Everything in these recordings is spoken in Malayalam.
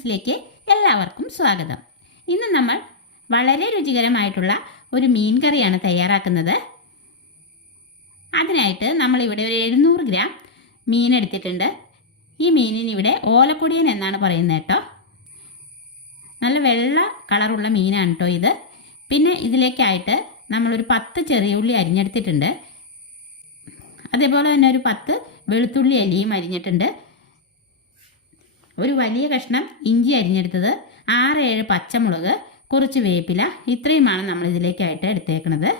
കിച്ചൺസിലേക്ക് എല്ലാവർക്കും സ്വാഗതം. ഇന്ന് നമ്മൾ വളരെ രുചികരമായിട്ടുള്ള ഒരു മീൻ കറിയാണ് തയ്യാറാക്കുന്നത്. അതിനായിട്ട് നമ്മളിവിടെ ഒരു എഴുന്നൂറ് ഗ്രാം മീൻ എടുത്തിട്ടുണ്ട്. ഈ മീനിന് ഇവിടെ ഓലക്കൊടിയൻ എന്നാണ് പറയുന്നത് കേട്ടോ. നല്ല വെള്ള കളറുള്ള മീനാണ് കേട്ടോ ഇത്. പിന്നെ ഇതിലേക്കായിട്ട് നമ്മളൊരു പത്ത് ചെറിയ ഉള്ളി അരിഞ്ഞെടുത്തിട്ടുണ്ട്. അതേപോലെ തന്നെ ഒരു പത്ത് വെളുത്തുള്ളി അലിയും അരിഞ്ഞിട്ടുണ്ട്. ഒരു വലിയ കഷ്ണം ഇഞ്ചി അരിഞ്ഞെടുത്തത് ആറ് ഏഴ് പച്ചമുളക് കുറച്ച് വേപ്പില ഇത്രയുമാണ് നമ്മൾ ഇതിലേക്കായിട്ട് എടുത്തേക്കുന്നത്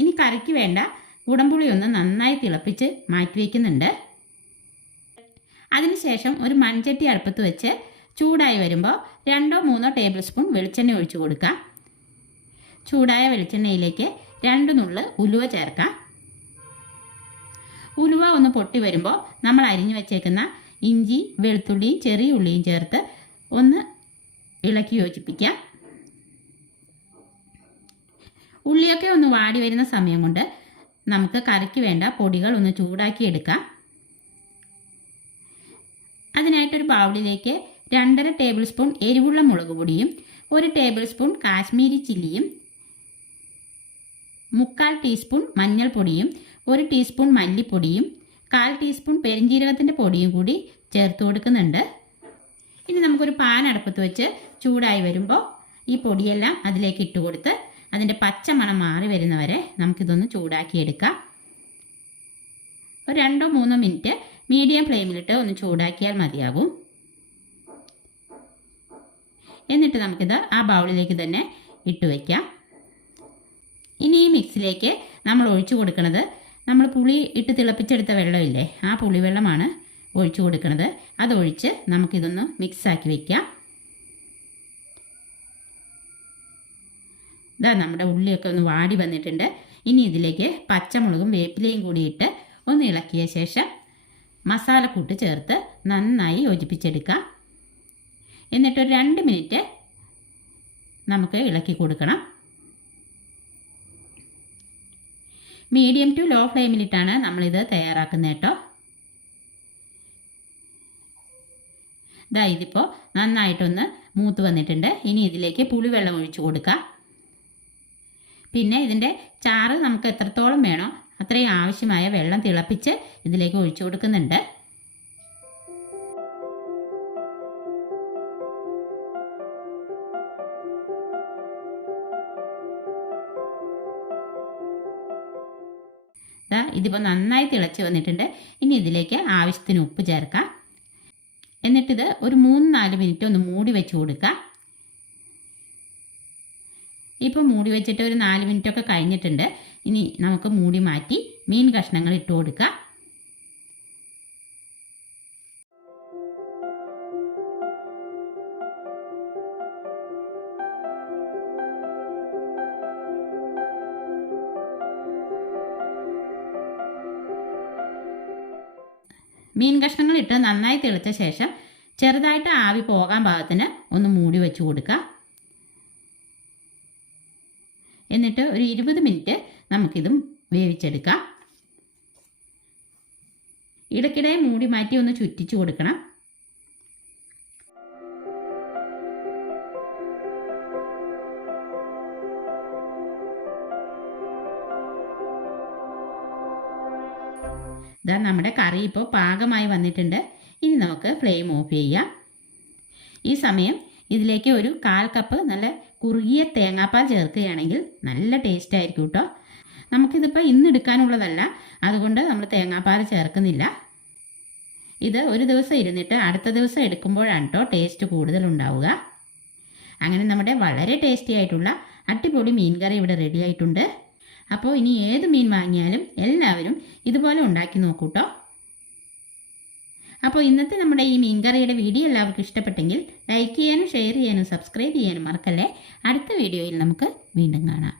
ഇനി കറിക്ക് വേണ്ട ഉടമ്പുളി ഒന്ന് നന്നായി തിളപ്പിച്ച് മാറ്റി വയ്ക്കുന്നുണ്ട് അതിനുശേഷം ഒരു മൺചട്ടി അടുപ്പത്ത് വെച്ച് ചൂടായി വരുമ്പോൾ രണ്ടോ മൂന്നോ ടേബിൾ സ്പൂൺ വെളിച്ചെണ്ണ ഒഴിച്ചു കൊടുക്കാം. ചൂടായ വെളിച്ചെണ്ണയിലേക്ക് രണ്ട് നുള്ള് ഉലുവ ചേർക്കാം. ഉലുവ ഒന്ന് പൊട്ടി വരുമ്പോൾ നമ്മൾ അരിഞ്ഞു വെച്ചേക്കുന്ന ഇഞ്ചി വെളുത്തുള്ളിയും ചെറിയ ഉള്ളിയും ചേർത്ത് ഒന്ന് ഇളക്കി യോജിപ്പിക്കാം ഉള്ളിയൊക്കെ ഒന്ന് വാടി വരുന്ന സമയം കൊണ്ട് നമുക്ക് കറിക്ക് വേണ്ട പൊടികൾ ഒന്ന് ചൂടാക്കി എടുക്കാം. അതിനായിട്ടൊരു ബൗളിലേക്ക് രണ്ടര ടേബിൾ സ്പൂൺ എരിവുള്ള മുളക് പൊടിയും ഒരു ടേബിൾ സ്പൂൺ കാശ്മീരി ചില്ലിയും മുക്കാൽ ടീസ്പൂൺ മഞ്ഞൾപ്പൊടിയും ഒരു ടീസ്പൂൺ മല്ലിപ്പൊടിയും കാൽ ടീസ്പൂൺ പെരിഞ്ജീരകത്തിന്റെ പൊടിയും കൂടി ചേർത്ത് കൊടുക്കുന്നുണ്ട്. ഇനി നമുക്കൊരു പാൻ അടുപ്പത്ത് വെച്ച് ചൂടായി വരുമ്പോൾ ഈ പൊടിയെല്ലാം അതിലേക്ക് ഇട്ട് കൊടുത്ത് അതിന്റെ പച്ച മണം മാറി വരുന്നവരെ നമുക്കിതൊന്ന് ചൂടാക്കിയെടുക്കാം ഒരു രണ്ടോ മൂന്നോ മിനിറ്റ് മീഡിയം ഫ്ലെയിമിലിട്ട് ഒന്ന് ചൂടാക്കിയാൽ മതിയാകും എന്നിട്ട് നമുക്കിത് ആ ബൗളിലേക്ക് തന്നെ ഇട്ട് വയ്ക്കാം ഇനി ഈ മിക്സിലേക്ക് നമ്മൾ ഒഴിച്ചു കൊടുക്കുന്നത് നമ്മൾ പുളി ഇട്ട് തിളപ്പിച്ചെടുത്ത വെള്ളമില്ലേ ആ പുളിവെള്ളമാണ് ഒഴിച്ചു കൊടുക്കുന്നത്. അതൊഴിച്ച് നമുക്കിതൊന്ന് മിക്സാക്കി വെക്കാം. ഇതാ നമ്മുടെ ഉള്ളിയൊക്കെ ഒന്ന് വാടി വന്നിട്ടുണ്ട്. ഇനി ഇതിലേക്ക് പച്ചമുളകും വേപ്പിലയും കൂടി ഇട്ട് ഒന്ന് ഇളക്കിയ ശേഷം മസാലക്കൂട്ട് ചേർത്ത് നന്നായി യോജിപ്പിച്ചെടുക്കാം. എന്നിട്ടൊരു രണ്ട് മിനിറ്റ് നമുക്ക് ഇളക്കി കൊടുക്കണം. മീഡിയം ടു ലോ ഫ്ലെയിമിലിട്ടാണ് നമ്മളിത് തയ്യാറാക്കുന്നത് കേട്ടോ. ഇതാ ഇതിപ്പോൾ നന്നായിട്ടൊന്ന് മൂത്ത് വന്നിട്ടുണ്ട്. ഇനി ഇതിലേക്ക് പുളിവെള്ളം ഒഴിച്ചു കൊടുക്കാം. പിന്നെ ഇതിന്റെ ചാറ് നമുക്ക് എത്രത്തോളം വേണോ അത്രയും ആവശ്യമായ വെള്ളം തിളപ്പിച്ച് ഇതിലേക്ക് ഒഴിച്ചു കൊടുക്കുന്നുണ്ട്. ഇതിപ്പോൾ നന്നായി തിളച്ച് വന്നിട്ടുണ്ട്. ഇനി ഇതിലേക്ക് ആവശ്യത്തിന് ഉപ്പ് ചേർക്കാം. എന്നിട്ടിത് ഒരു മൂന്ന് നാല് മിനിറ്റ് ഒന്ന് മൂടി വെച്ച് കൊടുക്കാം ഇപ്പോൾ മൂടി വെച്ചിട്ട് ഒരു നാല് മിനിറ്റൊക്കെ കഴിഞ്ഞിട്ടുണ്ട്. ഇനി നമുക്ക് മൂടി മാറ്റി മീൻ കഷ്ണങ്ങൾ ഇട്ട് കൊടുക്കാം മീൻ കഷ്ണങ്ങൾ ഇട്ട് നന്നായി തിളച്ച ശേഷം ചെറുതായിട്ട് ആവി പോകാൻ പാകത്തിന് ഒന്ന് മൂടി വെച്ച് കൊടുക്കുക എന്നിട്ട് ഒരു ഇരുപത് മിനിറ്റ് നമുക്കിതും വേവിച്ചെടുക്കാം. ഇടയ്ക്കിടെ മൂടി മാറ്റി ഒന്ന് ചുറ്റിച്ചു കൊടുക്കണം. ഇതാ നമ്മുടെ കറി ഇപ്പോൾ പാകമായി വന്നിട്ടുണ്ട്. ഇനി നമുക്ക് ഫ്ലെയിം ഓഫ് ചെയ്യാം. ഈ സമയം ഇതിലേക്ക് ഒരു കാൽ കപ്പ് നല്ല കുറുകിയ തേങ്ങാപ്പാൽ ചേർക്കുകയാണെങ്കിൽ നല്ല ടേസ്റ്റ് ആയിരിക്കും കേട്ടോ നമുക്കിതിപ്പോൾ ഇന്ന് എടുക്കാനുള്ളതല്ല. അതുകൊണ്ട് നമ്മൾ തേങ്ങാപ്പാൽ ചേർക്കുന്നില്ല. ഇത് ഒരു ദിവസം ഇരുന്നിട്ട് അടുത്ത ദിവസം എടുക്കുമ്പോഴാണ് കേട്ടോ ടേസ്റ്റ് കൂടുതലുണ്ടാവുക അങ്ങനെ നമ്മുടെ വളരെ ടേസ്റ്റി ആയിട്ടുള്ള അടിപൊളി മീൻ കറി ഇവിടെ റെഡി ആയിട്ടുണ്ട്. അപ്പോൾ ഇനി ഏത് മീൻ വാങ്ങിയാലും എല്ലാവരും ഇതുപോലെ ഉണ്ടാക്കി നോക്കൂട്ടോ. അപ്പോൾ ഇന്നത്തെ നമ്മുടെ ഈ മീൻകറിയുടെ വീഡിയോ എല്ലാവർക്കും ഇഷ്ടപ്പെട്ടെങ്കിൽ ലൈക്ക് ചെയ്യാനും ഷെയർ ചെയ്യാനും സബ്സ്ക്രൈബ് ചെയ്യാനും മറക്കല്ലേ? അടുത്ത വീഡിയോയിൽ നമുക്ക് വീണ്ടും കാണാം.